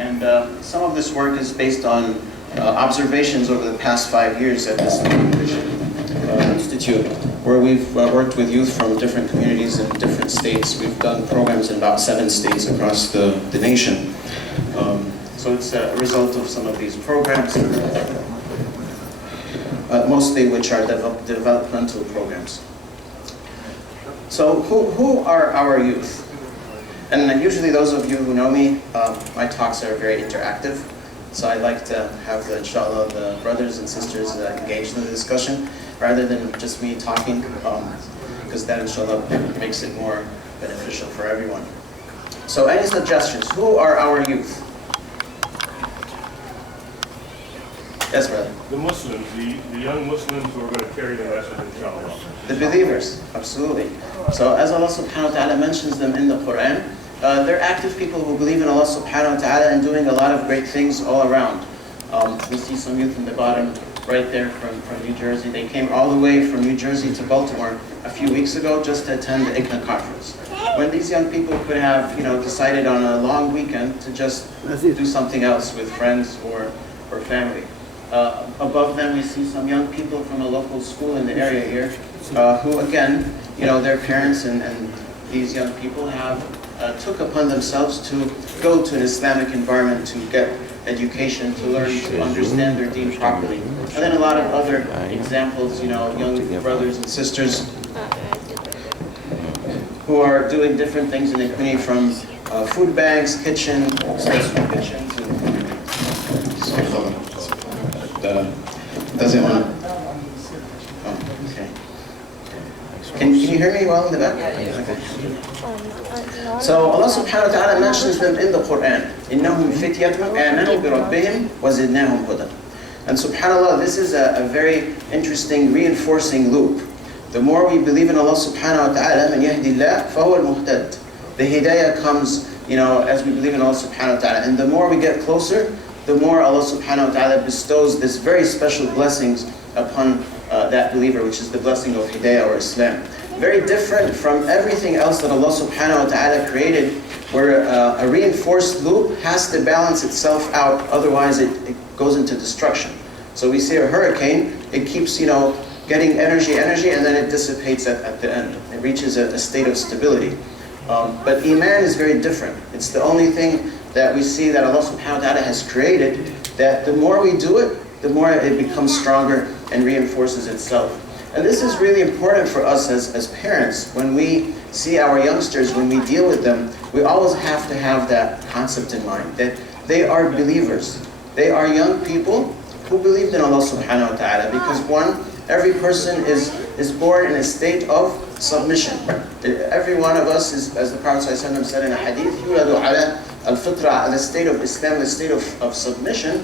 And some of this work is based on observations over the past 5 years at this institute, where we've worked with youth from different communities in different states. We've done programs in about 7 states across the nation. So it's a result of some of these programs, mostly which are developmental programs. So who are our youth? And usually those of you who know me, my talks are very interactive. So I like to have, inshallah, the brothers and sisters engaged in the discussion rather than just me talking, because that, inshallah, makes it more beneficial for everyone. So any suggestions? Who are our youth? Yes, brother. The Muslims, the young Muslims who are going to carry the message, inshallah. The believers, absolutely. So as Allah subhanahu wa ta'ala mentions them in the Quran, they're active people who believe in Allah subhanahu wa ta'ala and doing a lot of great things all around. We see some youth in the bottom right there from New Jersey. They came all the way from New Jersey to Baltimore a few weeks ago just to attend the ICNA conference. When these young people could have, decided on a long weekend to just do something else with friends or family. Above them we see some young people from a local school in the area here who again, their parents and these young people have took upon themselves to go to an Islamic environment to get education, to learn to understand their deen properly. And then a lot of other examples, young brothers and sisters who are doing different things in the community, from food banks, kitchen, kitchens, doesn't want to. Oh, okay. Can you hear me well in the back? Okay. So Allah subhanahu wa ta'ala mentions them in the Quran. إِنَّهُمْ فِتْيَةٌ آمَنُوا بِرَبِّهِمْ وَزِدْنَاهُمْ هُدًى. And subhanAllah, this is a very interesting reinforcing loop. The more we believe in Allah subhanahu wa ta'ala, مَنْ يَهْدِ اللَّهِ فَهُوَ الْمُهْتَدِ. The hidayah comes, as we believe in Allah subhanahu wa ta'ala. And the more we get closer, the more Allah subhanahu wa ta'ala bestows this very special blessings upon that believer, which is the blessing of hidayah or Islam. Very different from everything else that Allah subhanahu wa ta'ala created, where a reinforced loop has to balance itself out, otherwise it goes into destruction. So we see a hurricane, it keeps getting energy, and then it dissipates at the end. It reaches a state of stability. But Iman is very different. It's the only thing that we see that Allah subhanahu wa ta'ala has created, that the more we do it, the more it becomes stronger and reinforces itself. And this is really important for us as parents. When we see our youngsters, when we deal with them, we always have to have that concept in mind, that they are believers. They are young people who believed in Allah subhanahu wa ta'ala, because every person is born in a state of submission. Every one of us is, as the Prophet ﷺ said in a hadith, يُولَدُ عَلَى الْفِطْرَةِ, the state of Islam, the state of submission.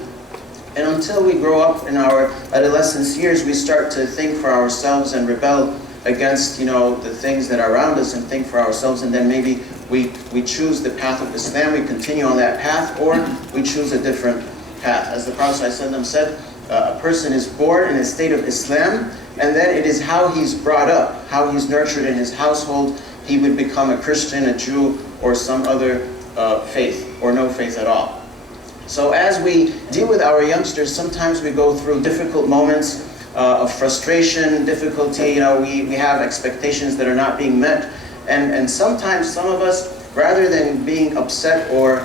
And until we grow up in our adolescence years, we start to think for ourselves and rebel against, the things that are around us and think for ourselves, and then maybe we choose the path of Islam, we continue on that path, or we choose a different path. As the Prophet ﷺ said, a person is born in a state of Islam, and then it is how he's brought up, how he's nurtured in his household. He would become a Christian, a Jew, or some other faith, or no faith at all. So as we deal with our youngsters, sometimes we go through difficult moments of frustration, difficulty. We have expectations that are not being met, and sometimes some of us, rather than being upset or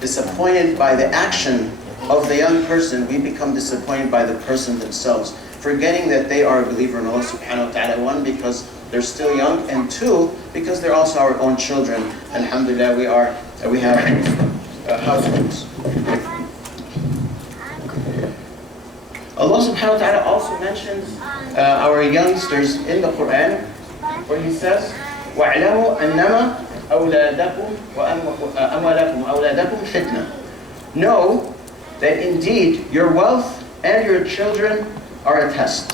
disappointed by the action of the young person, we become disappointed by the person themselves, forgetting that they are a believer in Allah subhanahu wa ta'ala. One, because they're still young, and two, because they're also our own children. Alhamdulillah, we have households. Allah subhanahu wa ta'ala also mentions our youngsters in the Quran, where He says, وَاعْلَمُوا أَنَّمَا أَوْلَادَكُمْ وَأَمْوَالَكُمْ وَأَوْلَادَكُمْ فِتْنَةٌ. Know that indeed your wealth and your children are a test.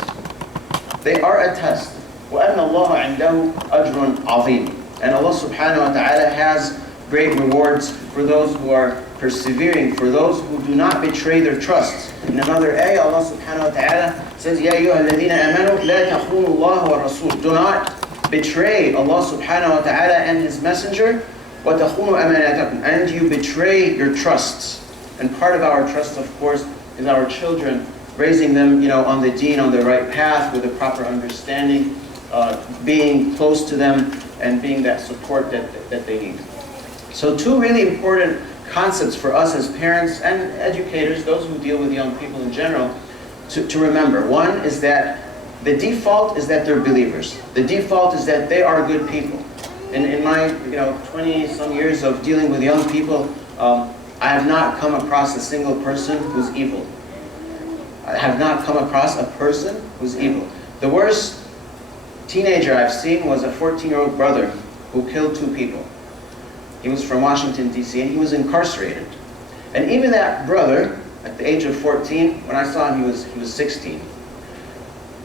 They are a test. وَأَنَّ اللَّهَ عِنْدَهُ أَجْرٌ عَظِيمٌ. And Allah subhanahu wa ta'ala has great rewards for those who are persevering, for those who do not betray their trust. In another ayah, Allah subhanahu wa ta'ala says, يَا أَيُّهَا الَّذِينَ آمَنُوا لَا تَخُونُوا اللَّهَ وَالرَّسُولَ. Do not betray Allah subhanahu wa ta'ala and His messenger, وَتَخُونُوا أَمَانَاتَكُمْ, and you betray your trusts. And part of our trust, of course, is our children, raising them, on the deen, on the right path, with a proper understanding, being close to them, and being that support that they need. So two really important concepts for us as parents and educators, those who deal with young people in general, to remember. One is that the default is that they're believers. The default is that they are good people. And in my 20-some years of dealing with young people, I have not come across a single person who's evil. I have not come across a person who's evil. The worst teenager I've seen was a 14-year-old brother who killed 2 people. He was from Washington, D.C., and he was incarcerated. And even that brother, at the age of 14, when I saw him, he was 16.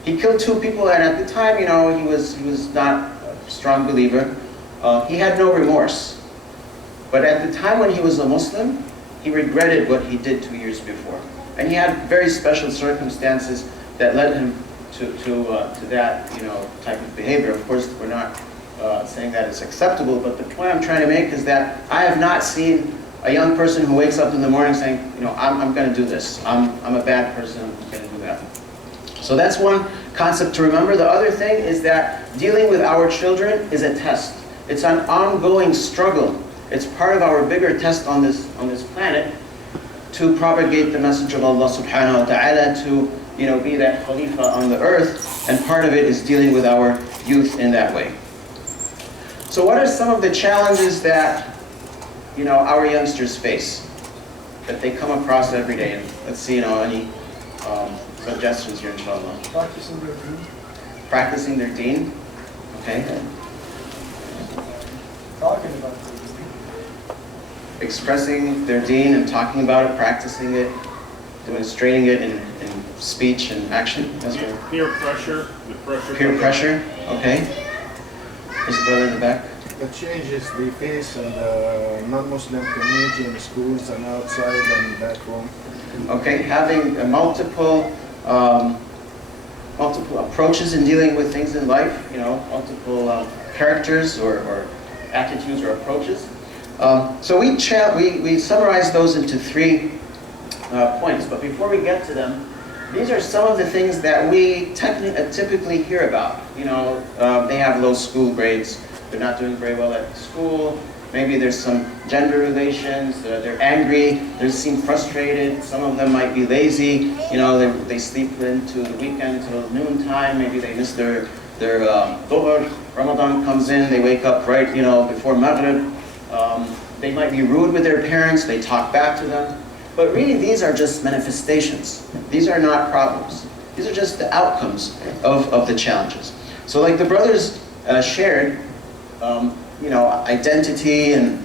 He killed 2 people, and at the time, he was not a strong believer. He had no remorse. But at the time when he was a Muslim, he regretted what he did 2 years before. And he had very special circumstances that led him to that type of behavior. Of course, we're not saying that it's acceptable, but the point I'm trying to make is that I have not seen a young person who wakes up in the morning saying, I'm going to do this. I'm a bad person. I'm going to do that. So that's one concept to remember. The other thing is that dealing with our children is a test. It's an ongoing struggle. It's part of our bigger test on this planet to propagate the message of Allah subhanahu wa ta'ala, to be that Khalifa on the earth, and part of it is dealing with our youth in that way. So what are some of the challenges that our youngsters face, that they come across every day? And let's see, any suggestions here, inshallah. Practicing their deen. Practicing their deen, okay. Talking about their deen. Expressing their deen and talking about it, practicing it, demonstrating it in speech and action. That's right. Peer pressure, the pressure. Peer pressure, okay. There's a brother in the back. It changes the face in the non-Muslim community in schools and outside and back home. Okay, having multiple approaches in dealing with things in life, multiple characters or attitudes or approaches. So we summarize those into 3 points, but before we get to them, these are some of the things that we typically hear about. They have low school grades, they're not doing very well at school, maybe there's some gender relations, they're angry, they seem frustrated, some of them might be lazy, they sleep into the weekend till noontime, maybe they miss their dhuhr, Ramadan comes in, they wake up right before Maghrib, they might be rude with their parents, they talk back to them. But really, these are just manifestations. These are not problems. These are just the outcomes of the challenges. So like the brothers shared, identity and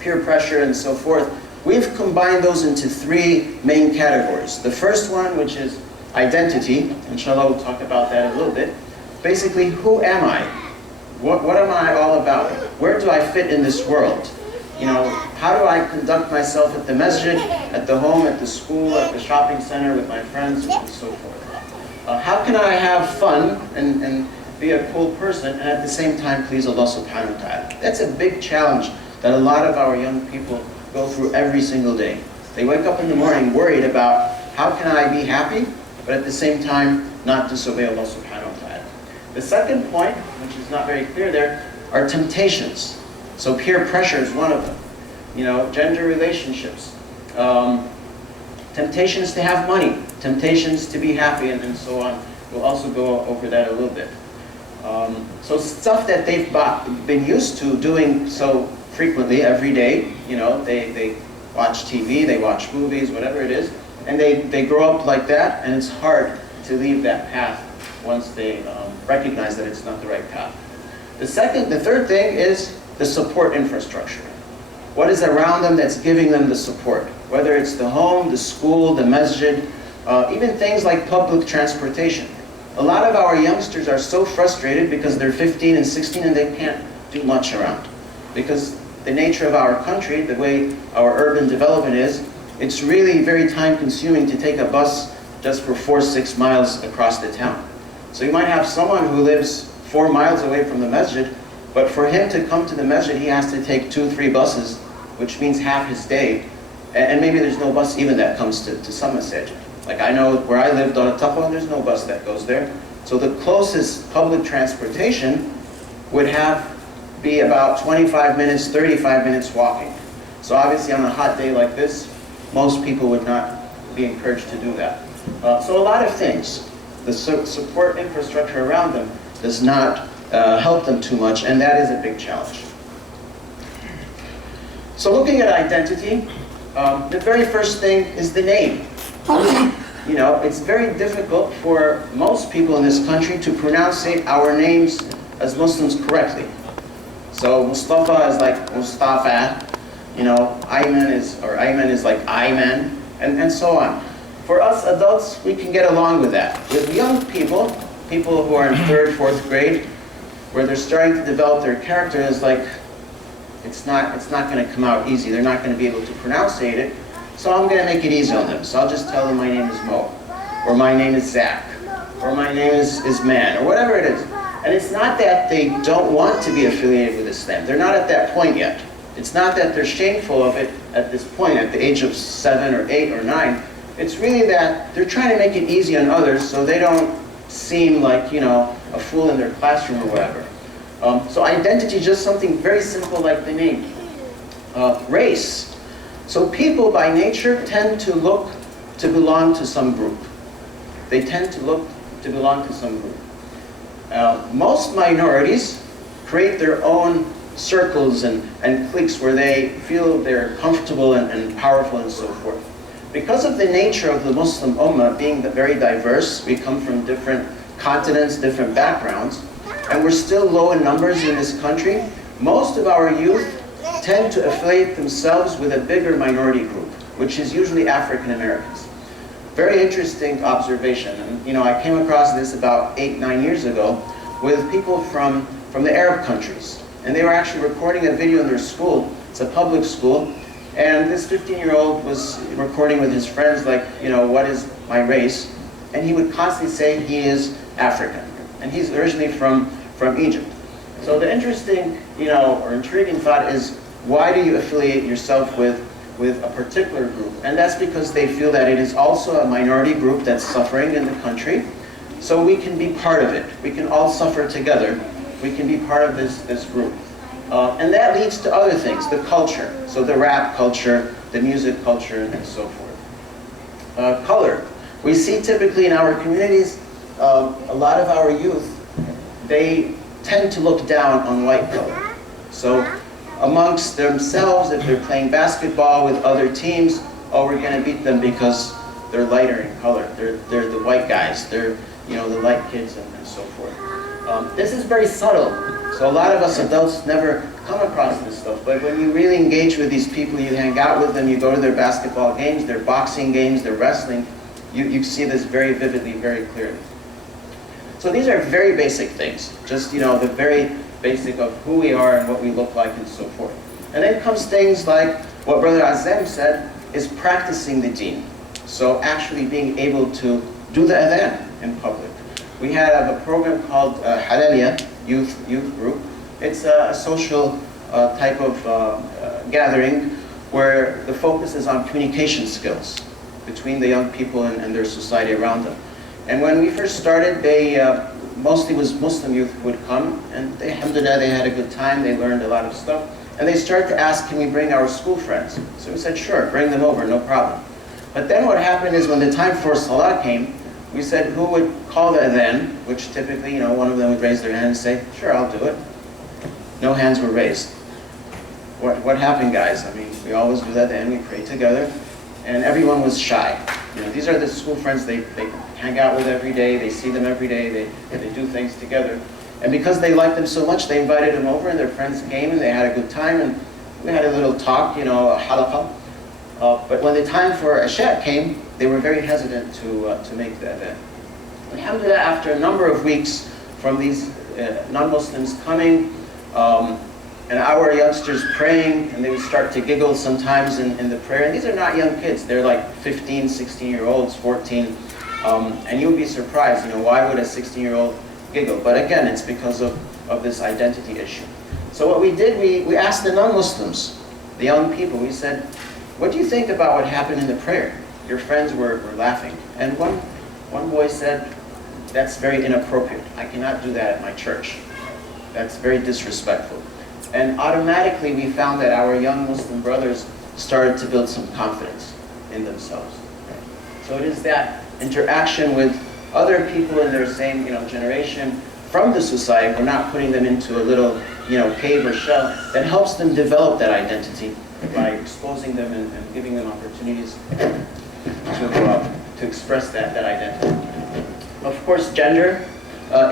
peer pressure and so forth, we've combined those into 3 main categories. The first one, which is identity, inshallah we'll talk about that a little bit. Basically, who am I? What am I all about? Where do I fit in this world? How do I conduct myself at the masjid, at the home, at the school, at the shopping center with my friends, and so forth? How can I have fun and be a cool person and at the same time please Allah subhanahu wa ta'ala? That's a big challenge that a lot of our young people go through every single day. They wake up in the morning worried about how can I be happy, but at the same time not disobey Allah subhanahu wa ta'ala. The second point, which is not very clear there, are temptations. So peer pressure is one of them. Gender relationships, temptations to have money, temptations to be happy, and so on. We'll also go over that a little bit. So stuff that they've been used to doing so frequently every day. They watch TV, they watch movies, whatever it is, and they grow up like that, and it's hard to leave that path once they recognize that it's not the right path. The third thing is the support infrastructure. What is around them that's giving them the support? Whether it's the home, the school, the masjid, even things like public transportation. A lot of our youngsters are so frustrated because they're 15 and 16 and they can't do much around. Because the nature of our country, the way our urban development is, it's really very time consuming to take a bus just for 4-6 miles across the town. So you might have someone who lives 4 miles away from the masjid, But for him to come to the masjid, he has to take 2-3 buses, which means half his day. And maybe there's no bus even that comes to some masjid. Like I know where I lived on a Taqwa, there's no bus that goes there. So the closest public transportation would be about 25 minutes, 35 minutes walking. So obviously on a hot day like this, most people would not be encouraged to do that. So a lot of things. The support infrastructure around them does not help them too much, and that is a big challenge. So looking at identity, the very first thing is the name. You know, it's very difficult for most people in this country to pronounce our names as Muslims correctly. So Mustafa is like Mustafa, you know, Ayman is like Ayman, and so on. For us adults, we can get along with that. With young people who are in 3rd, 4th grade, where they're starting to develop their character, is like, it's not going to come out easy. They're not going to be able to pronunciate it. So I'm going to make it easy on them. So I'll just tell them my name is Mo, or my name is Zach, or my name is Man, or whatever it is. And it's not that they don't want to be affiliated with Islam. They're not at that point yet. It's not that they're shameful of it at this point, at the age of 7 or 8 or 9. It's really that they're trying to make it easy on others so they don't seem like, you know, a fool in their classroom or whatever. So identity is just something very simple like the name. Race. So people by nature tend to look to belong to some group. They tend to look to belong to some group. Most minorities create their own circles and cliques where they feel they're comfortable and powerful and so forth. Because of the nature of the Muslim Ummah being very diverse, we come from different continents, different backgrounds, and we're still low in numbers in this country, most of our youth tend to affiliate themselves with a bigger minority group, which is usually African Americans. Very interesting observation. And, you know, I came across this about 8-9 years ago with people from the Arab countries. And they were actually recording a video in their school. It's a public school. And this 15-year-old was recording with his friends, like, you know, what is my race? And he would constantly say he is African. And he's originally from Egypt. So the interesting, you know, or intriguing thought is, why do you affiliate yourself with a particular group? And that's because they feel that it is also a minority group that's suffering in the country. So we can be part of it. We can all suffer together. We can be part of this group. And that leads to other things, the culture. So the rap culture, the music culture, and so forth. Color. We see typically in our communities, a lot of our youth, they tend to look down on white color. So amongst themselves, if they're playing basketball with other teams, oh, we're going to beat them because they're lighter in color. They're the white guys. They're, you know, the light kids and so forth. This is very subtle. So a lot of us adults never come across this stuff. But when you really engage with these people, you hang out with them, you go to their basketball games, their boxing games, their wrestling, you see this very vividly, very clearly. So these are very basic things. Just, you know, the very basic of who we are and what we look like and so forth. And then comes things like what Brother Azam said, is practicing the deen. So actually being able to do the adhan in public. We have a program called ILIA, youth group. It's a social type of gathering where the focus is on communication skills between the young people and their society around them. And when we first started, they mostly was Muslim youth who would come, and alhamdulillah, they had a good time, they learned a lot of stuff. And they started to ask, can we bring our school friends? So we said, sure, bring them over, no problem. But then what happened is when the time for Salah came, we said, who would call the adhan, which typically, you know, one of them would raise their hand and say, sure, I'll do it. No hands were raised. What happened, guys? I mean, we always do that, and we pray together, and everyone was shy. You know, these are the school friends they hang out with every day, they see them every day, they do things together. And because they liked them so much, they invited them over, and their friends came, and they had a good time, and we had a little talk, you know, a halaqah. But when the time for Isha came, they were very hesitant to make the adhan. Alhamdulillah, after a number of weeks from these non-Muslims coming, and our youngsters praying, and they would start to giggle sometimes in the prayer. And these are not young kids. They're like 15, 16-year-olds, 14. And you would be surprised, you know, why would a 16-year-old giggle? But again, it's because of this identity issue. So what we did, we asked the non-Muslims, the young people, we said, what do you think about what happened in the prayer? Your friends were laughing. And one boy said, that's very inappropriate. I cannot do that at my church. That's very disrespectful. And automatically we found that our young Muslim brothers started to build some confidence in themselves. So it is that interaction with other people in their same generation from the society. We're not putting them into a little cave or shell. That helps them develop that identity by exposing them and giving them opportunities to express that identity. Of course, gender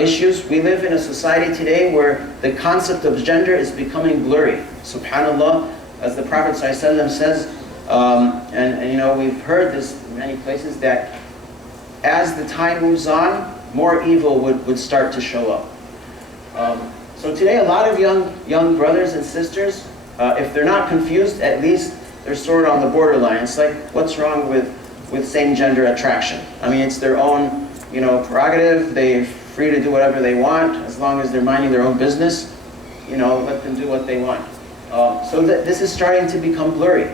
issues. We live in a society today where the concept of gender is becoming blurry. SubhanAllah, as the Prophet ﷺ says, and we've heard this in many places, that as the time moves on, more evil would start to show up. So today, a lot of young brothers and sisters, if they're not confused, at least they're sort of on the borderline. It's like, what's wrong with same-gender attraction? I mean, it's their own prerogative. They're free to do whatever they want as long as they're minding their own business. Let them do what they want. So this is starting to become blurry.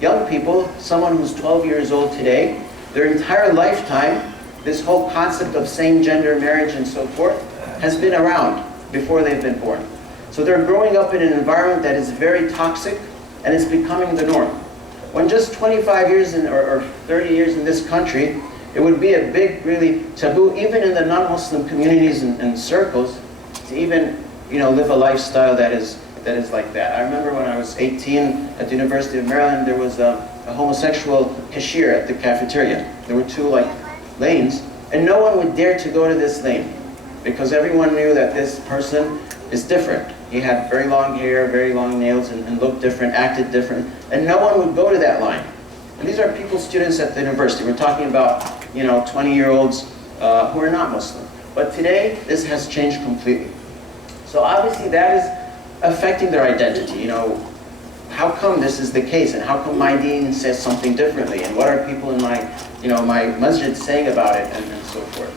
Young people, someone who's 12 years old today, their entire lifetime, this whole concept of same-gender marriage and so forth has been around before they've been born. So they're growing up in an environment that is very toxic and it's becoming the norm. When just 25 years or 30 years in this country, it would be a big, really taboo, even in the non-Muslim communities and circles, to even live a lifestyle that is like that. I remember when I was 18 at the University of Maryland, there was a homosexual cashier at the cafeteria. There were two lanes, and no one would dare to go to this lane because everyone knew that this person is different. He had very long hair, very long nails, and looked different, acted different, and no one would go to that line. And these are students at the university. We're talking about 20-year-olds who are not Muslim. But today, this has changed completely. So obviously that is affecting their identity. How come this is the case, and how come my deen says something differently, and what are people in my masjid saying about it, and so forth.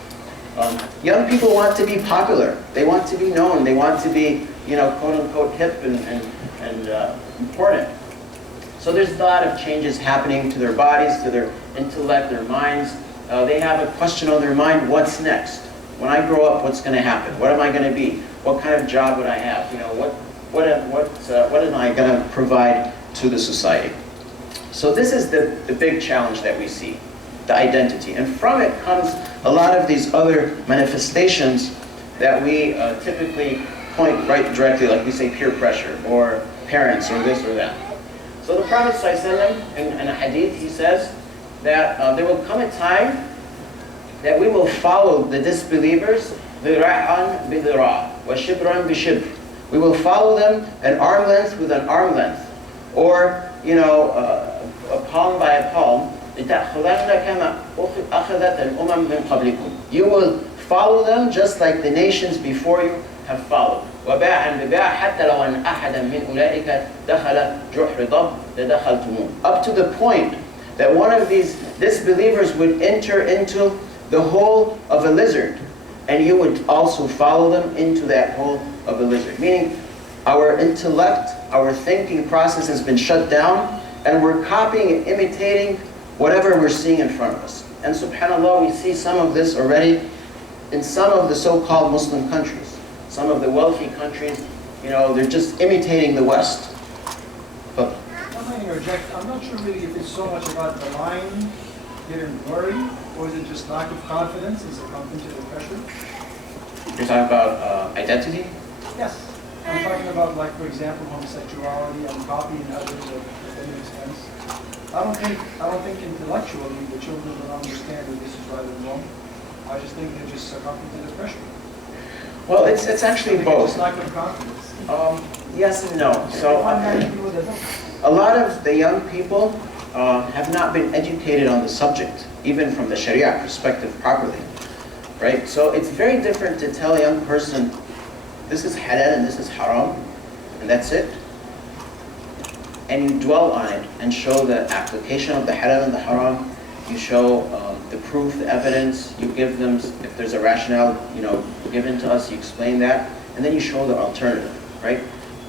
Young people want to be popular. They want to be known. They want to be, quote-unquote hip and important. So there's a lot of changes happening to their bodies, to their intellect, their minds. They have a question on their mind: what's next? When I grow up, what's going to happen? What am I going to be? What kind of job would I have? What am I going to provide to the society? So this is the big challenge that we see, the identity. And from it comes a lot of these other manifestations that we typically point right directly, like we say peer pressure, or parents, or this or that. So the Prophet ﷺ, in a hadith, he says that there will come a time that we will follow the disbelievers ذِرَاعًا بِذِرَاع وَشِبْرًا بِشِبْرٍ. We will follow them an arm length with an arm length, or a palm by a palm. You will follow them just like the nations before you have followed. Up to the point that one of these disbelievers would enter into the hole of a lizard, and you would also follow them into that hole of a lizard. Meaning, our intellect, our thinking process has been shut down, and we're copying and imitating whatever we're seeing in front of us. And subhanAllah, we see some of this already in some of the so-called Muslim countries. Some of the wealthy countries, they're just imitating the West. But I'm going to interject. I'm not sure really if it's so much about the line getting blurry, or is it just lack of confidence as a company to the pressure? You're talking about identity? Yes. I'm talking about, like, for example, homosexuality and copying others at any expense. I don't think intellectually the children will understand that this is right and wrong. I just think they're just succumbing to the pressure. Well, it's actually both. It's lack of confidence. Yes and no. So a lot of the young people have not been educated on the subject, even from the Sharia perspective properly, right? So it's very different to tell a young person, this is halal and this is haram, and that's it. And you dwell on it and show the application of the halal and the haram. You show the proof, the evidence. You give them, if there's a rationale, given to us, you explain that, and then you show the alternative, right?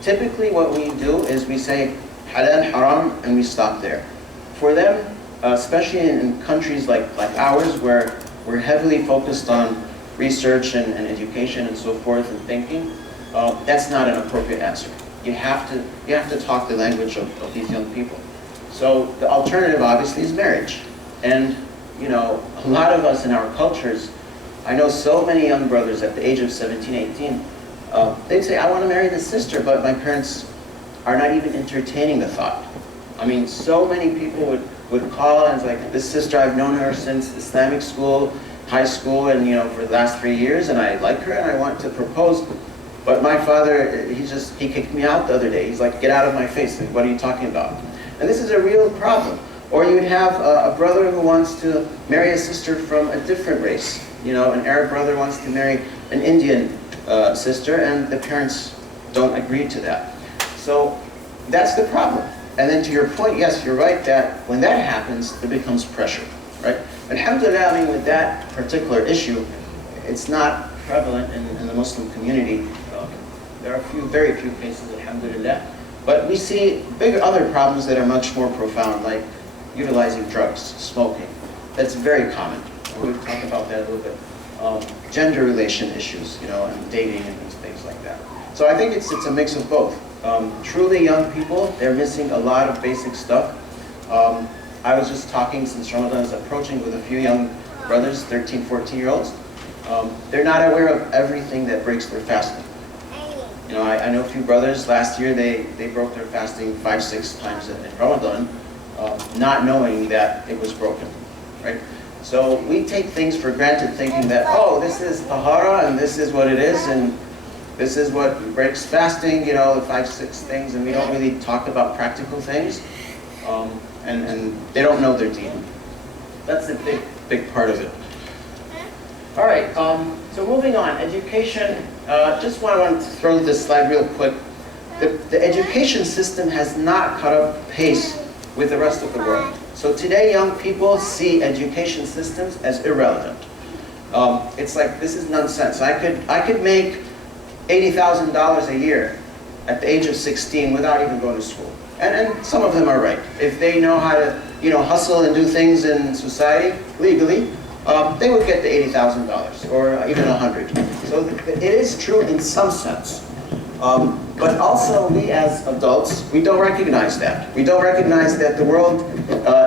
typically what we do is we say halal, haram, and we stop there. For them, especially in countries like ours, where we're heavily focused on research and education and so forth and thinking, that's not an appropriate answer. You have to talk the language of these young people. So the alternative obviously is marriage. And you know, a lot of us in our cultures, I know so many young brothers at the age of 17, 18, they'd say, I want to marry this sister, but my parents are not even entertaining the thought. I mean, so many people would call and it's like, this sister, I've known her since Islamic school, high school, and you know, for the last 3 years, and I like her and I want to propose. But my father, he kicked me out the other day. He's like, get out of my face. Like, what are you talking about? And this is a real problem. Or you would have a brother who wants to marry a sister from a different race. You know, an Arab brother wants to marry an Indian sister, and the parents don't agree to that. So that's the problem. And then to your point, yes, you're right that when that happens, it becomes pressure, right? Alhamdulillah, I mean, with that particular issue, it's not prevalent in the Muslim community. There are very few cases, alhamdulillah. But we see other problems that are much more profound, like utilizing drugs, smoking. That's very common. We'll talk about that a little bit. Gender relation issues, you know, and dating and things like that. So I think it's a mix of both. Truly young people, they're missing a lot of basic stuff. I was just talking, since Ramadan is approaching, with a few young brothers, 13, 14-year-olds. They're not aware of everything that breaks their fasting. You know, I know a few brothers, last year they broke their fasting 5, 6 times in Ramadan, not knowing that it was broken, right? So we take things for granted, thinking that, oh, this is tahara, and this is what it is, and this is what breaks fasting, you know, the 5, 6 things, and we don't really talk about practical things, and they don't know their deen. That's a big part of it. All right, so moving on, education. Just want to throw this slide real quick. The education system has not caught up pace with the rest of the world. So today, young people see education systems as irrelevant. It's like, this is nonsense. I could make $80,000 a year at the age of 16 without even going to school. And some of them are right. If they know how to, you know, hustle and do things in society legally, they would get the $80,000 or even 100. So it is true in some sense. But also we as adults, we don't recognize that. We don't recognize that the world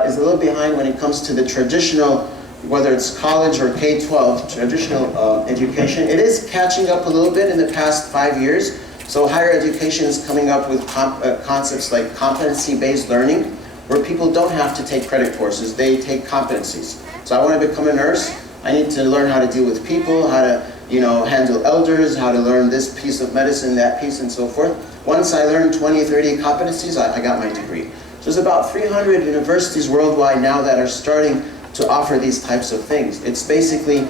is a little behind when it comes to the traditional, whether it's college or K-12, traditional education. It is catching up a little bit in the past 5 years. So higher education is coming up with concepts like competency-based learning, where people don't have to take credit courses, they take competencies. So I want to become a nurse, I need to learn how to deal with people, how to, you know, handle elders, how to learn this piece of medicine, that piece, and so forth. Once I learned 20, 30 competencies, I got my degree. So there's about 300 universities worldwide now that are starting to offer these types of things. It's basically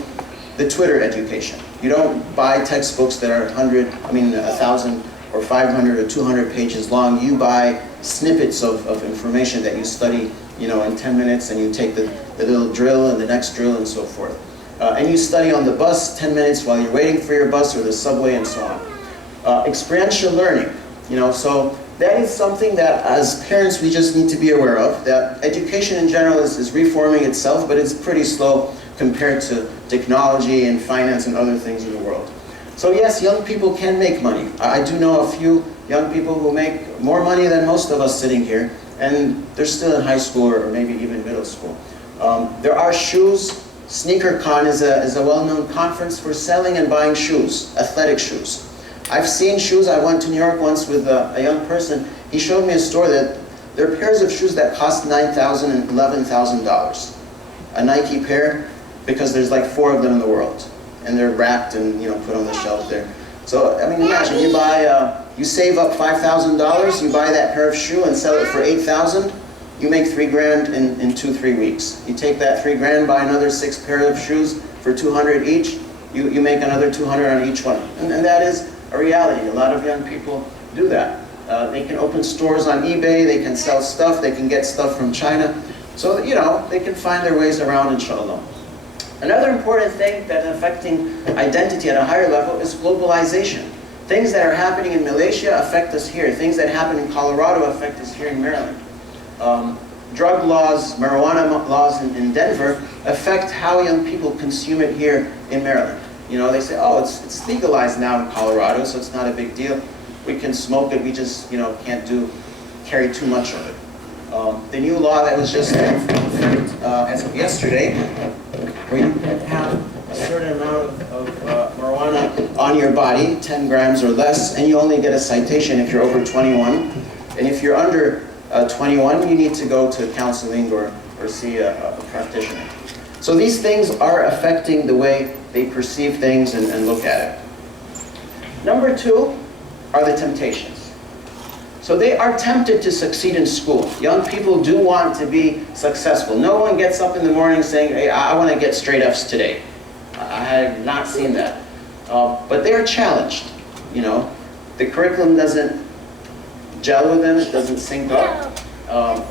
the Twitter education. You don't buy textbooks that are 1,000 or 500 or 200 pages long. You buy snippets of information that you study, you know, in 10 minutes, and you take the little drill and the next drill and so forth. And you study on the bus 10 minutes while you're waiting for your bus or the subway and so on. Experiential learning, you know, so that is something that as parents we just need to be aware of, that education in general is reforming itself, but it's pretty slow compared to technology and finance and other things in the world. So yes, young people can make money. I do know a few young people who make more money than most of us sitting here, and they're still in high school or maybe even middle school. There are shoes. SneakerCon is a well-known conference for selling and buying shoes, athletic shoes. I've seen shoes. I went to New York once with a young person. He showed me a store that there are pairs of shoes that cost $9,000 and $11,000. A Nike pair, because there's like 4 of them in the world, and they're wrapped and, you know, put on the shelf there. So I mean, imagine you buy, you save up $5,000, you buy that pair of shoe and sell it for $8,000. You make $3 grand in 2-3 weeks. You take that $3 grand, buy another 6 pair of shoes for $200 each. You make another $200 on each one, and that is a reality. A lot of young people do that. They can open stores on eBay. They can sell stuff. They can get stuff from China. So you know, they can find their ways around, inshallah. Another important thing that's affecting identity at a higher level is globalization. Things that are happening in Malaysia affect us here. Things that happen in Colorado affect us here in Maryland. Drug laws, marijuana laws in Denver affect how young people consume it here in Maryland. You know, they say, oh, it's legalized now in Colorado, so it's not a big deal. We can smoke it, we just, you know, can't carry too much of it. The new law that was just as of yesterday, where you can have a certain amount of marijuana on your body, 10 grams or less, and you only get a citation if you're over 21. And if you're under 21, you need to go to counseling or see a practitioner. So these things are affecting the way they perceive things and look at it. Number two are the temptations. So they are tempted to succeed in school. Young people do want to be successful. No one gets up in the morning saying, hey, I want to get straight F's today. I have not seen that. But they are challenged. You know, the curriculum doesn't gel with them, it doesn't sync up.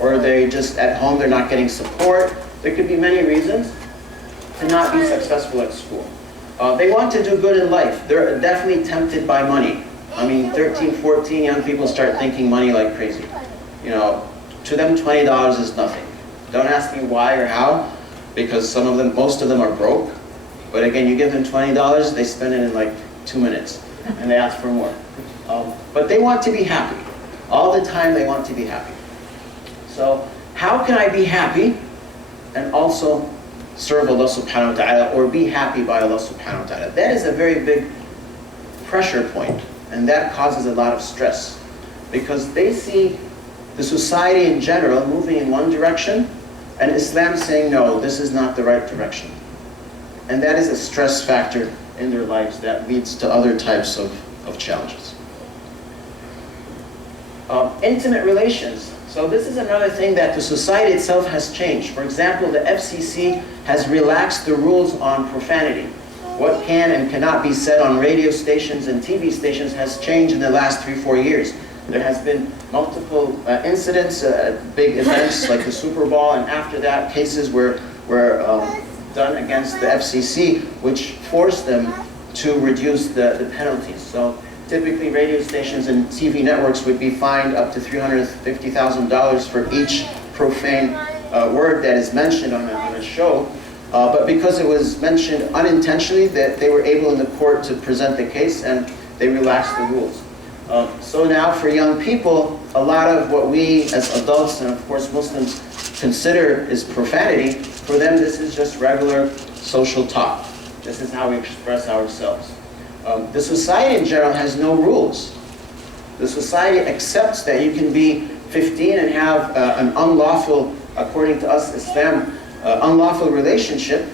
Or they just, at home, they're not getting support. There could be many reasons to not be successful at school. They want to do good in life. They're definitely tempted by money. I mean, 13, 14 young people start thinking money like crazy. You know, to them $20 is nothing. Don't ask me why or how, because most of them are broke. But again, you give them $20, they spend it in like 2 minutes, and they ask for more. But they want to be happy. All the time they want to be happy. So how can I be happy and also serve Allah subhanahu wa ta'ala, or be happy by Allah subhanahu wa ta'ala? That is a very big pressure point. And that causes a lot of stress, because they see the society in general moving in one direction, and Islam saying, no, this is not the right direction. And that is a stress factor in their lives that leads to other types of challenges. Intimate relations. So this is another thing that the society itself has changed. For example, the FCC has relaxed the rules on profanity. What can and cannot be said on radio stations and TV stations has changed in the last 3-4 years. There has been multiple incidents, big events like the Super Bowl, and after that cases were done against the FCC, which forced them to reduce the penalties. So typically radio stations and TV networks would be fined up to $350,000 for each profane word that is mentioned on a show. But because it was mentioned unintentionally, that they were able in the court to present the case, and they relaxed the rules. So now for young people, a lot of what we as adults and of course Muslims consider is profanity, for them this is just regular social talk. This is how we express ourselves. The society in general has no rules. The society accepts that you can be 15 and have an unlawful, according to us Islam, unlawful relationship,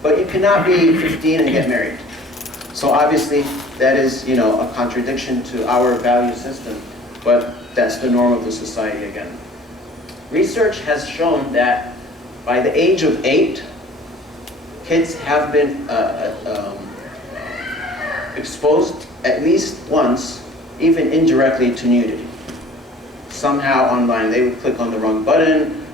but you cannot be 15 and get married. So obviously that is, you know, a contradiction to our value system, but that's the norm of the society again. Research has shown that by the age of 8, kids have been exposed at least once, even indirectly, to nudity. Somehow online, they would click on the wrong button,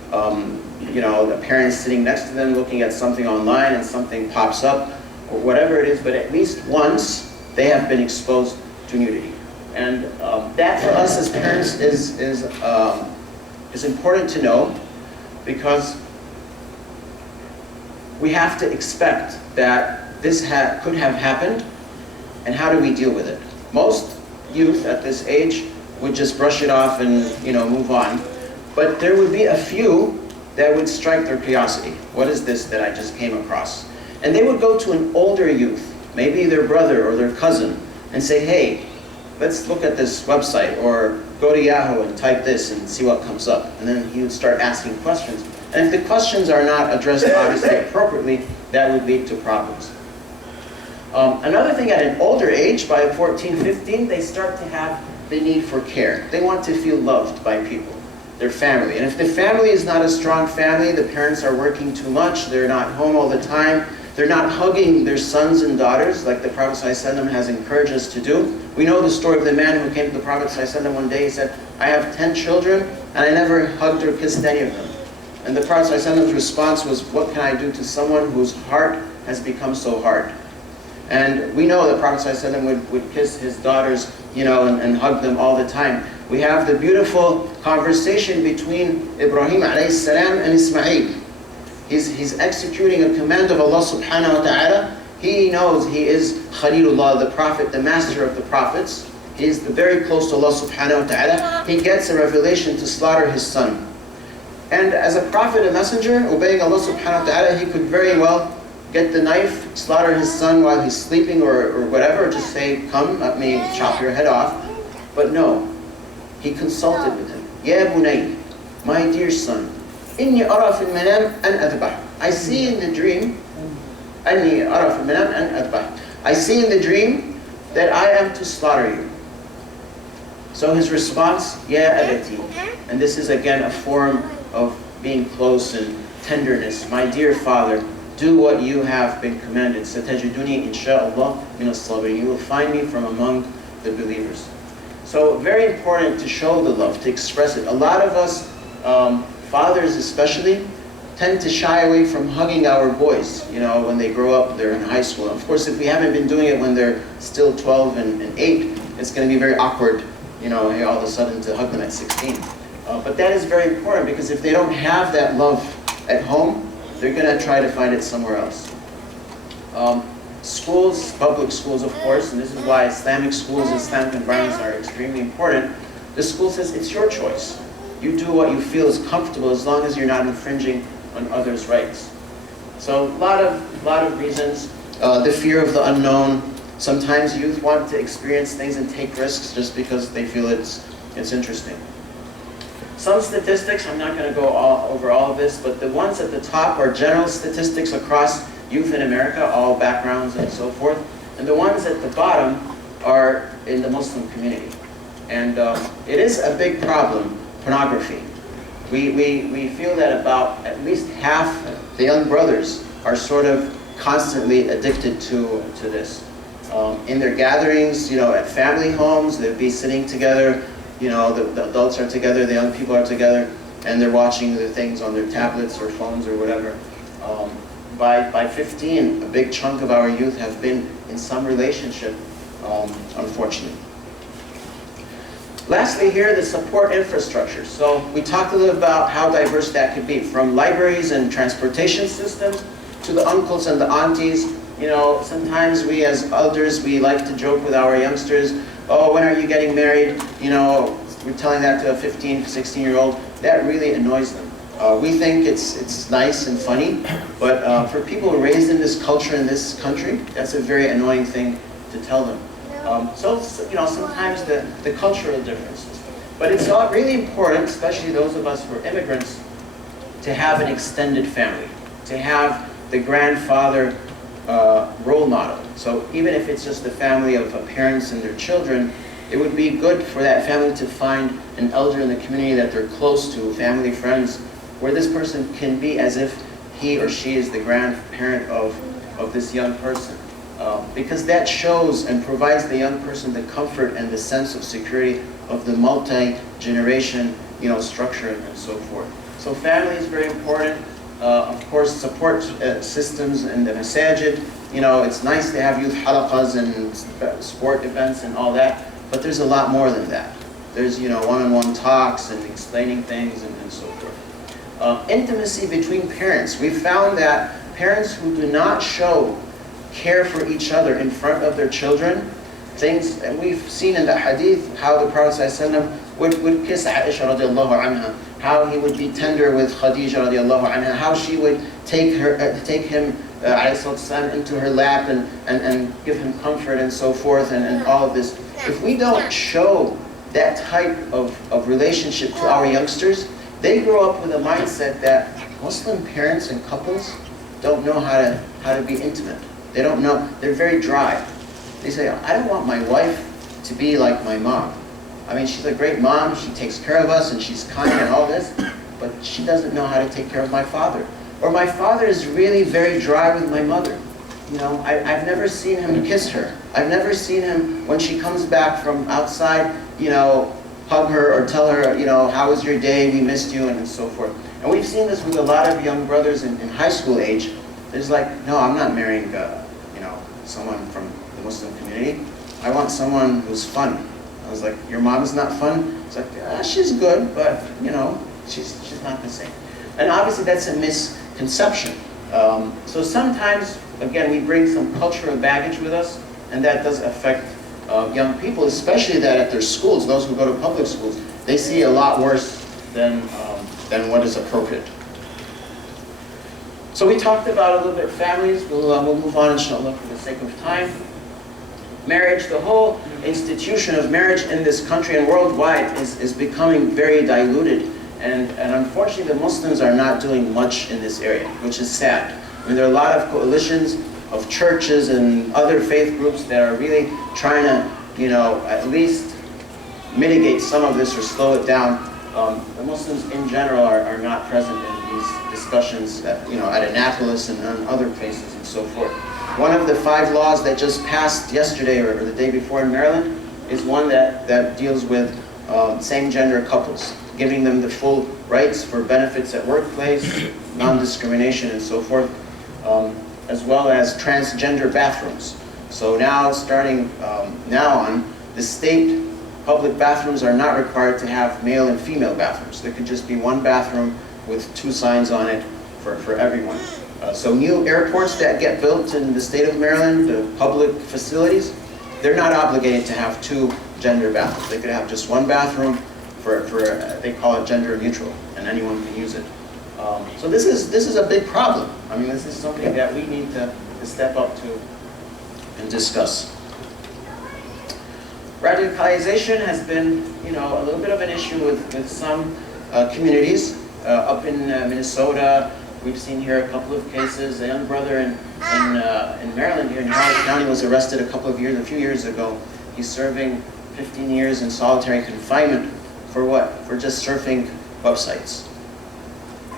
you know, the parents sitting next to them looking at something online and something pops up, or whatever it is, but at least once they have been exposed to nudity. And that for us as parents is important to know, because we have to expect that this could have happened, and how do we deal with it? Most youth at this age would just brush it off and, you know, move on. But there would be a few that would strike their curiosity. What is this that I just came across? And they would go to an older youth, maybe their brother or their cousin, and say, hey, let's look at this website, or go to Yahoo and type this and see what comes up. And then he would start asking questions. And if the questions are not addressed obviously appropriately, that would lead to problems. Another thing, at an older age, by 14, 15, they start to have the need for care. They want to feel loved by people, their family. And if the family is not a strong family, the parents are working too much, they're not home all the time, they're not hugging their sons and daughters like the Prophet ﷺ has encouraged us to do. We know the story of the man who came to the Prophet ﷺ one day. He said, I have 10 children and I never hugged or kissed any of them. And the Prophet ﷺ's response was, what can I do to someone whose heart has become so hard? And we know that Prophet ﷺ would kiss his daughters, and hug them all the time. We have the beautiful conversation between Ibrahim alayhi salam and Ismail. He's executing a command of Allah subhanahu wa ta'ala. He knows he is Khalilullah, the prophet, the master of the prophets. He is very close to Allah subhanahu wa ta'ala. He gets a revelation to slaughter his son. And as a prophet, a messenger, obeying Allah subhanahu wa ta'ala, he could very well get the knife, slaughter his son while he's sleeping or whatever, just say, come, let me chop your head off. But no, he consulted with him. Ya bunay, my dear son, inni ara fil manam an adbah. I see in the dream, anni ara fil manam an adbah. I see in the dream that I am to slaughter you. So his response, Ya abati. And this is again a form of being close and tenderness. My dear father, do what you have been commanded. Satajiduni insha'Allah min as-sabirin. You will find me from among the believers. So very important to show the love, to express it. A lot of us, fathers especially, tend to shy away from hugging our boys, when they grow up, they're in high school. Of course, if we haven't been doing it when they're still 12 and 8, it's going to be very awkward, all of a sudden to hug them at 16. But that is very important, because if they don't have that love at home, they're going to try to find it somewhere else. Schools, public schools of course, and this is why Islamic schools, Islamic environments are extremely important. The school says it's your choice. You do what you feel is comfortable as long as you're not infringing on others' rights. So a lot of reasons. The fear of the unknown. Sometimes youth want to experience things and take risks just because they feel it's interesting. Some statistics, I'm not going to go over all of this, but the ones at the top are general statistics across youth in America, all backgrounds and so forth. And the ones at the bottom are in the Muslim community. And it is a big problem, pornography. We feel that about at least half the young brothers are sort of constantly addicted to this. In their gatherings, at family homes, they'd be sitting together, the adults are together, the young people are together, and they're watching the things on their tablets or phones or whatever. By 15, a big chunk of our youth have been in some relationship, unfortunately. Lastly here, the support infrastructure. So we talked a little about how diverse that could be, from libraries and transportation systems to the uncles and the aunties. Sometimes we as elders, we like to joke with our youngsters, oh, when are you getting married? We're telling that to a 15, 16-year-old. That really annoys them. We think it's nice and funny, but for people raised in this culture, in this country, that's a very annoying thing to tell them. Sometimes the cultural differences. But it's really important, especially those of us who are immigrants, to have an extended family, to have the grandfather role model. So even if it's just the family of parents and their children, it would be good for that family to find an elder in the community that they're close to, family, friends, where this person can be as if he or she is the grandparent of this young person. Because that shows and provides the young person the comfort and the sense of security of the multi-generation structure and so forth. So family is very important. Of course, support systems and the masajid. It's nice to have youth halaqas and sport events and all that, but there's a lot more than that. There's one-on-one talks and explaining things and so forth. Intimacy between parents. We found that parents who do not show care for each other in front of their children, and we've seen in the hadith how the Prophet ﷺ would kiss Aisha radiallahu anha, how he would be tender with Khadija radiallahu anha, how she would take him into her lap and give him comfort and so forth and all of this. If we don't show that type of relationship to our youngsters, they grow up with a mindset that Muslim parents and couples don't know how to be intimate. They don't know. They're very dry. They say, I don't want my wife to be like my mom. I mean, she's a great mom. She takes care of us and she's kind and all this, but she doesn't know how to take care of my father. Or my father is really very dry with my mother. I've never seen him kiss her. I've never seen him, when she comes back from outside, hug her or tell her, how was your day? We missed you and so forth. And we've seen this with a lot of young brothers in high school age. It's like, no, I'm not marrying, someone from the Muslim community. I want someone who's fun. I was like, your mom is not fun? It's like, she's good, but you know, she's not the same. And obviously that's a misconception. So sometimes, again, we bring some cultural baggage with us, and that does affect young people, especially that at their schools, those who go to public schools, they see a lot worse than what is appropriate. So we talked about a little bit families. We'll move on, inshallah, for the sake of time. Marriage, the whole institution of marriage in this country and worldwide is becoming very diluted. And unfortunately, the Muslims are not doing much in this area, which is sad. I mean, there are a lot of coalitions of churches and other faith groups that are really trying to, you know, at least mitigate some of this or slow it down. The Muslims in general are not present in these discussions at, you know, at Annapolis and other places and so forth. One of the 5 laws that just passed yesterday or the day before in Maryland is one that deals with same-gender couples, giving them the full rights for benefits at workplace, non-discrimination and so forth, as well as transgender bathrooms. So now, starting now on, the state public bathrooms are not required to have male and female bathrooms. There could just be one bathroom with 2 signs on it for everyone. So new airports that get built in the state of Maryland, the public facilities, they're not obligated to have 2 gender bathrooms. They could have just one bathroom for they call it gender neutral, and anyone can use it. So this is a big problem. I mean, this is something that we need to step up to and discuss. Radicalization has been, you know, a little bit of an issue with some communities. Up in Minnesota, we've seen here a couple of cases. A young brother in Maryland, here in Howard County, was arrested a few years ago. He's serving 15 years in solitary confinement for what? For just surfing websites.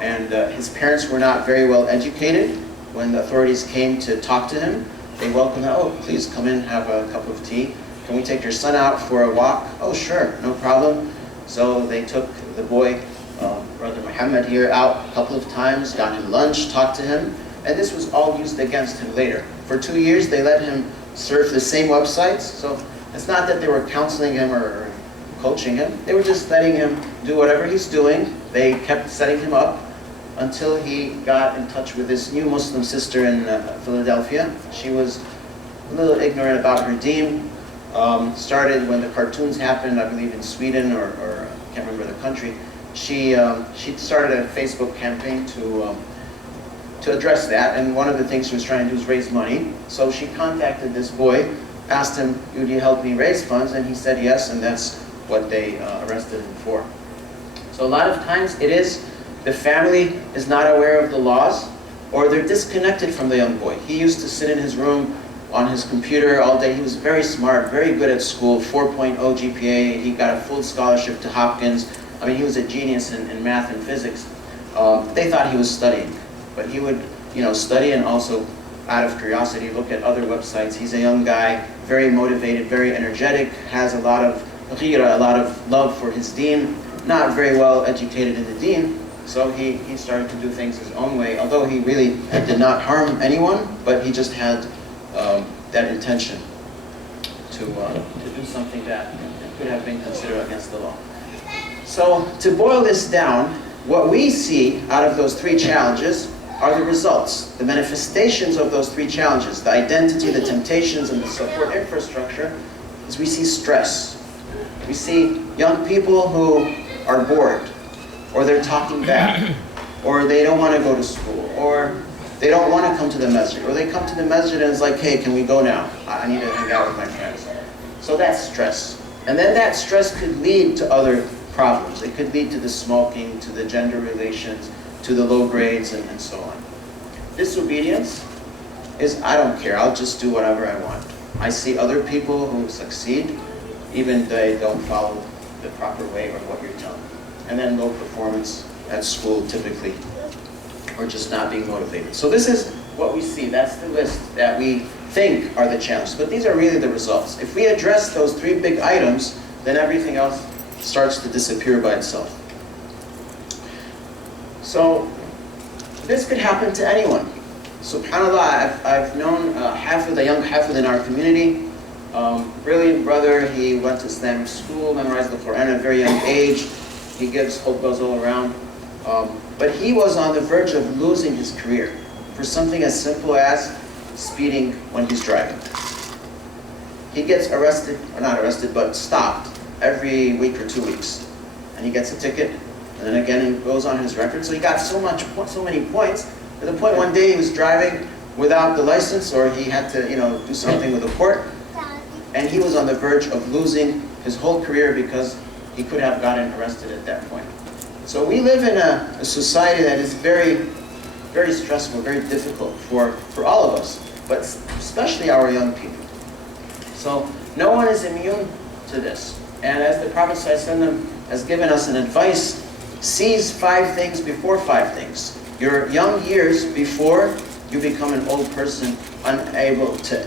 And his parents were not very well educated. When the authorities came to talk to him, they welcomed him. Oh, please come in, have a cup of tea. Can we take your son out for a walk? Oh, sure, no problem. So they took the boy, Brother Muhammad here, out a couple of times, got him lunch, talked to him, and this was all used against him later. For 2 years, they let him surf the same websites. So it's not that they were counseling him or coaching him. They were just letting him do whatever he's doing. They kept setting him up until he got in touch with this new Muslim sister in Philadelphia. She was a little ignorant about her deen. Started when the cartoons happened, I believe in Sweden or I can't remember the country. She started a Facebook campaign to address that, and one of the things she was trying to do was raise money. So she contacted this boy, asked him, "Would you help me raise funds?" And he said yes, and that's what they arrested him for. So a lot of times it is the family is not aware of the laws, or they're disconnected from the young boy. He used to sit in his room on his computer all day. He was very smart, very good at school, 4.0 GPA. He got a full scholarship to Hopkins. I mean, he was a genius in math and physics. They thought he was studying, but he would, you know, study and also, out of curiosity, look at other websites. He's a young guy, very motivated, very energetic, has a lot of ghira, a lot of love for his deen, not very well educated in the deen. So he started to do things his own way, although he really did not harm anyone, but he just had that intention to do something that could have been considered against the law. So to boil this down, what we see out of those 3 challenges are the results, the manifestations of those 3 challenges, the identity, the temptations, and the support infrastructure, is we see stress. We see young people who are bored, or they're talking back, or they don't want to go to school, or they don't want to come to the masjid, or they come to the masjid and it's like, hey, can we go now? I need to hang out with my friends. So that's stress. And then that stress could lead to other problems. It could lead to the smoking, to the gender relations, to the low grades, and so on. Disobedience is, I don't care, I'll just do whatever I want. I see other people who succeed, even they don't follow the proper way or what you're telling them. And then low performance at school typically, or just not being motivated. So this is what we see. That's the list that we think are the challenges. But these are really the results. If we address those 3 big items, then everything else starts to disappear by itself. So this could happen to anyone. SubhanAllah, I've known a young Hafid in our community. Brilliant brother. He went to Islamic school, memorized the Quran at a very young age. He gives khutbahs all around. But he was on the verge of losing his career for something as simple as speeding when he's driving. He gets arrested, or not arrested, but stopped every week or 2 weeks. And he gets a ticket, and then again it goes on his record. So he got so many points, to the point one day he was driving without the license, or he had to do something with the court, and he was on the verge of losing his whole career because he could have gotten arrested at that point. So we live in a society that is very, very stressful, very difficult for all of us, but especially our young people. So no one is immune to this. And as the Prophet ﷺ has given us an advice, seize 5 things before 5 things. Your young years before you become an old person, unable to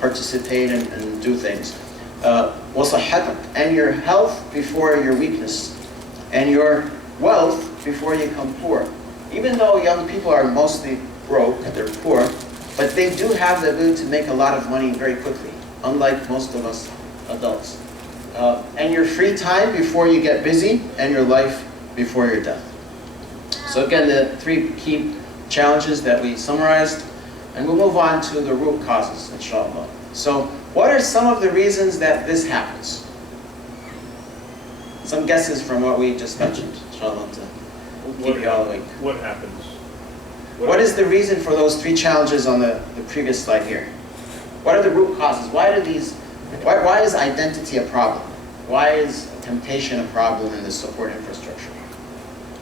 participate and do things. وَصَحَّتَكَ, and your health before your weakness, and your wealth before you become poor. Even though young people are mostly broke, they're poor, but they do have the ability to make a lot of money very quickly, unlike most of us adults. And your free time before you get busy, and your life before your death. So again, the 3 key challenges that we summarized, and we'll move on to the root causes, inshallah. So what are some of the reasons that this happens? Some guesses from what we just mentioned, inshallah, to keep you all awake. What happens? What is the reason for those 3 challenges on the previous slide here? What are the root causes? Why is identity a problem? Why is temptation a problem in the support infrastructure?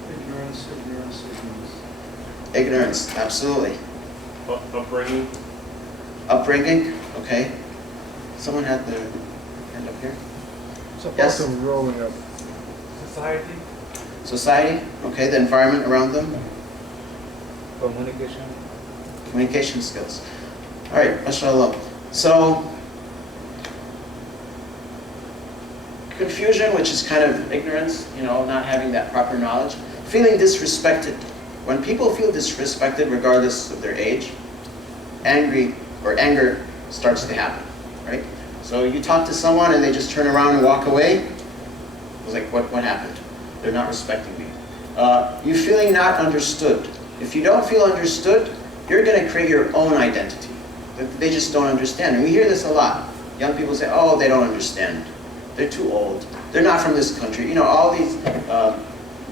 Ignorance. Ignorance, absolutely. Upbringing. Upbringing, okay. Someone had their hand up here. It's a part Yes. of growing up. Society, Society, okay, the environment around them. communication, Communication skills. All right, mashallah. So, confusion, which is kind of ignorance, not having that proper knowledge. Feeling disrespected. When people feel disrespected, regardless of their age, anger starts to happen, right? So you talk to someone and they just turn around and walk away. It's like, what happened? They're not respecting me. You feeling not understood. If you don't feel understood, you're going to create your own identity. They just don't understand. And we hear this a lot. Young people say, oh, they don't understand. They're too old. They're not from this country. All these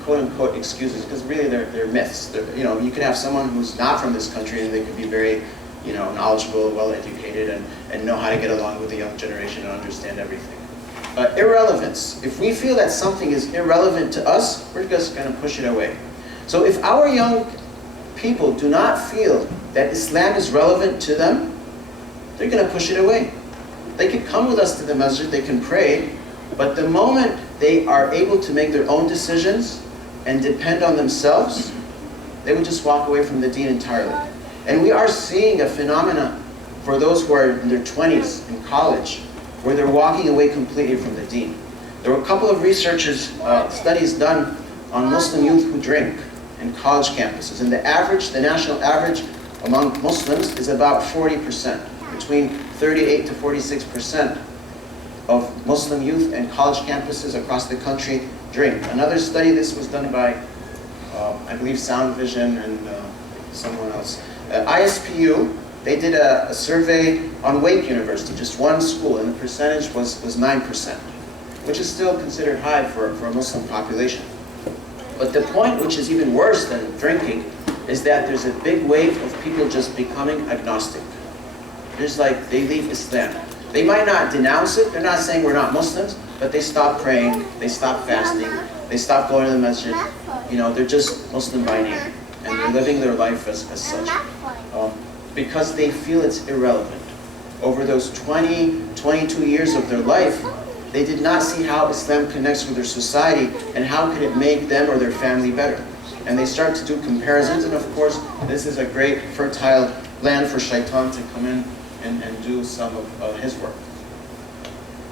quote-unquote excuses, because really they're myths. You could have someone who's not from this country and they could be very knowledgeable, well-educated, and know how to get along with the young generation and understand everything. Irrelevance. If we feel that something is irrelevant to us, we're just going to push it away. So if our young people do not feel that Islam is relevant to them, they're going to push it away. They can come with us to the masjid, they can pray, but the moment they are able to make their own decisions and depend on themselves, they would just walk away from the deen entirely. And we are seeing a phenomena for those who are in their 20s in college, where they're walking away completely from the deen. There were a couple of studies done on Muslim youth who drink in college campuses. And the national average among Muslims is about 40%. Between 38 to 46% of Muslim youth and college campuses across the country drink. Another study, this was done by, I believe, Sound Vision and someone else. ISPU, they did a survey on Wake University, just one school, and the percentage was 9%, which is still considered high for a Muslim population. But the point, which is even worse than drinking, is that there's a big wave of people just becoming agnostic. There's like, they leave Islam. They might not denounce it, they're not saying we're not Muslims, but they stop praying, they stop fasting, they stop going to the masjid. They're just Muslim by name, and they're living their life as such. Because they feel it's irrelevant. Over those 20, 22 years of their life, they did not see how Islam connects with their society and how could it make them or their family better. And they start to do comparisons, and of course, this is a great fertile land for shaitan to come in and do some of his work.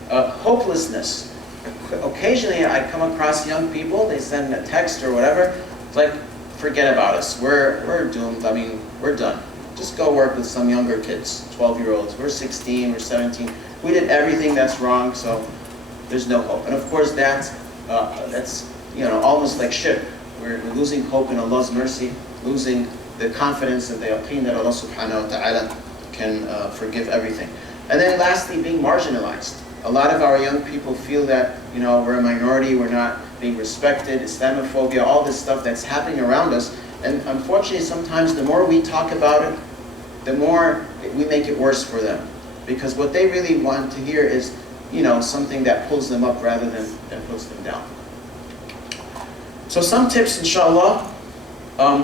Hopelessness. Occasionally I come across young people, they send a text or whatever, it's like, forget about us. We're doomed. I mean, we're done. Just go work with some younger kids, 12-year-olds. We're 16, we're 17. We did everything that's wrong, so there's no hope. And of course, that's almost like shirk. We're losing hope in Allah's mercy, losing the confidence and the yaqeen that Allah subhanahu wa ta'ala can forgive everything. And then lastly, being marginalized. A lot of our young people feel that, we're a minority, we're not being respected, Islamophobia, all this stuff that's happening around us. And unfortunately, sometimes the more we talk about it, the more we make it worse for them. Because what they really want to hear is, something that pulls them up rather than puts them down. So some tips, inshallah.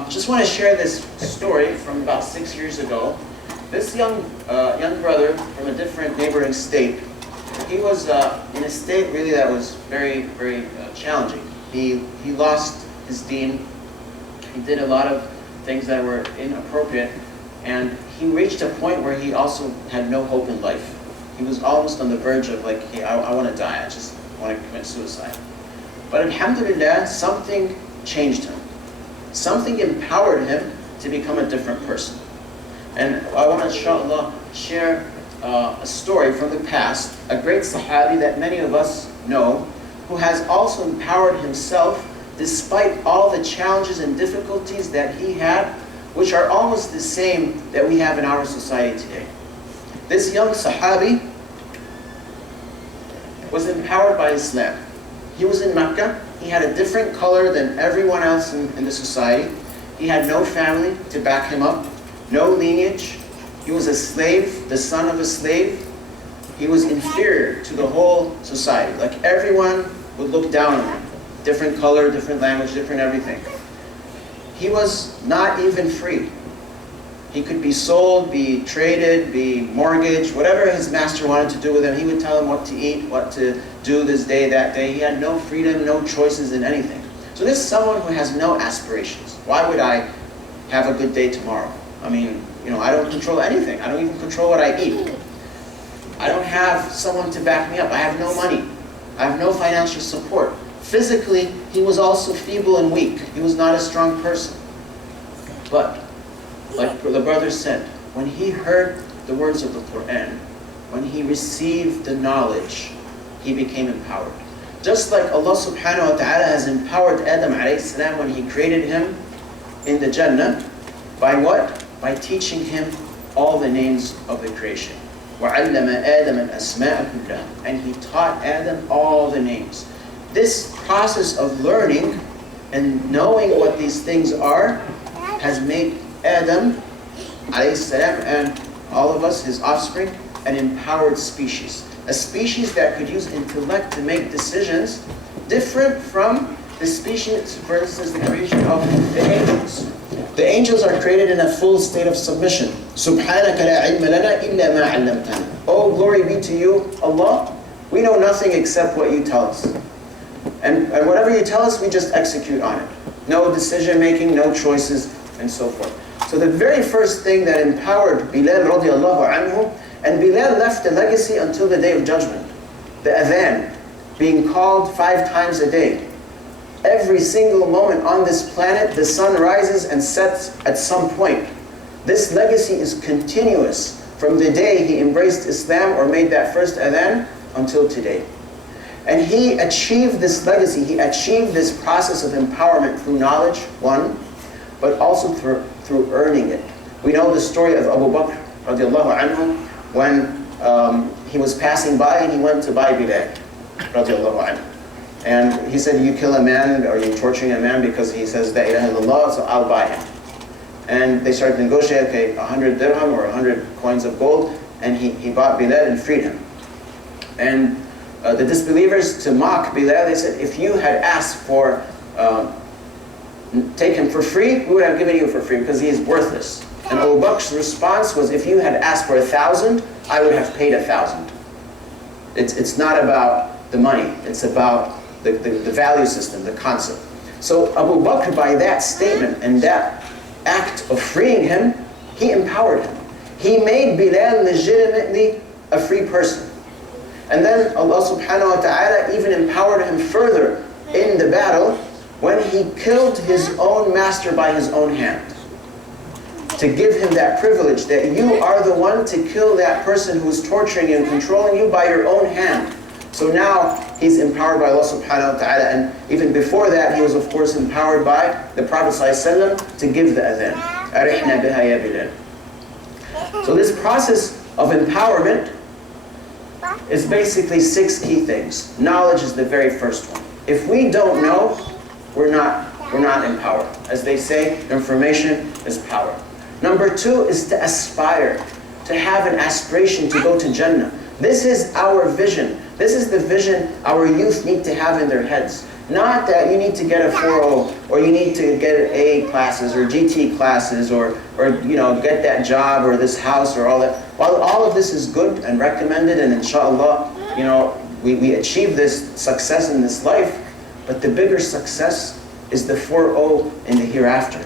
Just want to share this story from about 6 years ago. This young brother from a different neighboring state, he was in a state really that was very, very challenging. He lost his deen. He did a lot of things that were inappropriate, and he reached a point where he also had no hope in life. He was almost on the verge of like, hey, I want to die. I just want to commit suicide. But alhamdulillah, something changed him. Something empowered him to become a different person. And I want to, inshallah, share a story from the past, a great sahabi that many of us know, who has also empowered himself despite all the challenges and difficulties that he had, which are almost the same that we have in our society today. This young sahabi was empowered by Islam. He was in Mecca. He had a different color than everyone else in the society. He had no family to back him up, no lineage. He was a slave, the son of a slave. He was inferior to the whole society. Like everyone would look down on him. Different color, different language, different everything. He was not even free. He could be sold, be traded, be mortgaged, whatever his master wanted to do with him. He would tell him what to eat, what to do this day, that day. He had no freedom, no choices in anything. So this is someone who has no aspirations. Why would I have a good day tomorrow? I mean, I don't control anything. I don't even control what I eat. I don't have someone to back me up. I have no money. I have no financial support. Physically, he was also feeble and weak. He was not a strong person. But like the brother said, when he heard the words of the Quran, when he received the knowledge, he became empowered. Just like Allah subhanahu wa ta'ala has empowered Adam alayhi salam when he created him in the Jannah, by what? By teaching him all the names of the creation. وَعَلَّمَ آدَمَ الْأَسْمَاءَ كُلَّهَا. And he taught Adam all the names. This process of learning and knowing what these things are has made Adam alayhi salam and all of us, his offspring, an empowered species. A species that could use intellect to make decisions different from the species, for instance, the creation of the angels. The angels are created in a full state of submission. سُبْحَانَكَ لَا عِلْمَ لَنَا إِلَّا مَا عَلَّمْتَنَا. Oh, glory be to you, Allah. We know nothing except what you tell us. And whatever you tell us, we just execute on it. No decision making, no choices, and so forth. So the very first thing that empowered Bilal radiallahu anhu, and Bilal left a legacy until the day of judgment. The adhan, being called 5 times a day. Every single moment on this planet, the sun rises and sets at some point. This legacy is continuous from the day he embraced Islam or made that first adhan until today. And he achieved this legacy, he achieved this process of empowerment through knowledge, one, but also through earning it. We know the story of Abu Bakr radiallahu anhu when he was passing by and he went to buy Bilal radiallahu anhu. And he said, you kill a man, or you're torturing a man because he says, La ilaha illallah, so I'll buy him. And they started to negotiate, okay, 100 dirham or 100 coins of gold, and he bought Bilal and freed him. And the disbelievers, to mock Bilal, they said, if you had asked for, take him for free, we would have given you for free because he is worthless. And Abu Bakr's response was, if you had asked for 1,000, I would have paid 1,000. It's not about the money, it's about the value system, the concept. So Abu Bakr, by that statement and that act of freeing him, he empowered him. He made Bilal legitimately a free person. And then Allah subhanahu wa ta'ala even empowered him further in the battle when he killed his own master by his own hand. To give him that privilege that you are the one to kill that person who's torturing you and controlling you by your own hand. So now he's empowered by Allah subhanahu wa ta'ala, and even before that he was of course empowered by the Prophet ﷺ to give the adhan. Arihna biha ya Bilal. So this process of empowerment is basically 6 key things. Knowledge is the very first one. If we don't know, we're not empowered. As they say, information is power. Number 2 is to aspire, to have an aspiration to go to Jannah. This is our vision. This is the vision our youth need to have in their heads. Not that you need to get a 4.0 or you need to get A classes or GT classes or get that job or this house or all that. While all of this is good and recommended, and inshallah, we achieve this success in this life, but the bigger success is the 4.0 in the hereafter,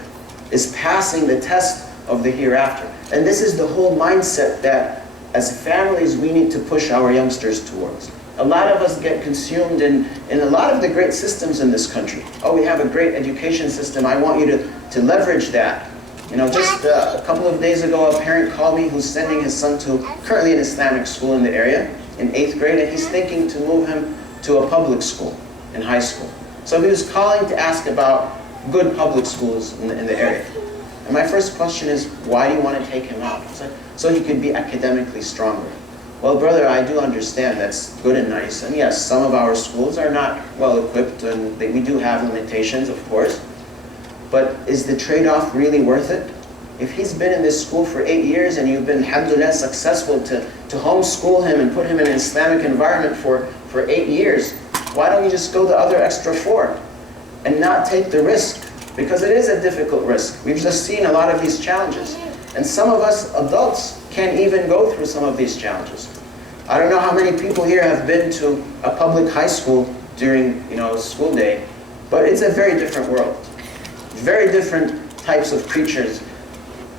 is passing the test of the hereafter. And this is the whole mindset that as families we need to push our youngsters towards. A lot of us get consumed in a lot of the great systems in this country. Oh, we have a great education system. I want you to leverage that. Just a couple of days ago, a parent called me who's sending his son to currently an Islamic school in the area in 8th grade, and he's thinking to move him to a public school in high school. So he was calling to ask about good public schools in the area. And my first question is, why do you want to take him out? It's like, so he could be academically stronger. Well, brother, I do understand that's good and nice. And yes, some of our schools are not well equipped and we do have limitations, of course. But is the trade-off really worth it? If he's been in this school for 8 years and you've been, alhamdulillah, successful to homeschool him and put him in an Islamic environment for 8 years, why don't you just go the other extra 4 and not take the risk? Because it is a difficult risk. We've just seen a lot of these challenges. And some of us adults can't even go through some of these challenges. I don't know how many people here have been to a public high school during school day, but it's a very different world. Very different types of creatures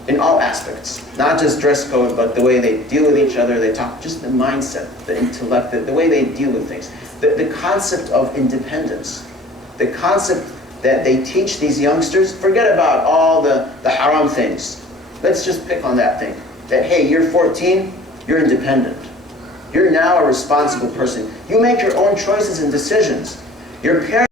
in all aspects. Not just dress code, but the way they deal with each other, they talk, just the mindset, the intellect, the way they deal with things. The concept of independence. The concept that they teach these youngsters, forget about all the haram things. Let's just pick on that thing. That, hey, you're 14, you're independent. You're now a responsible person. You make your own choices and decisions. Your parents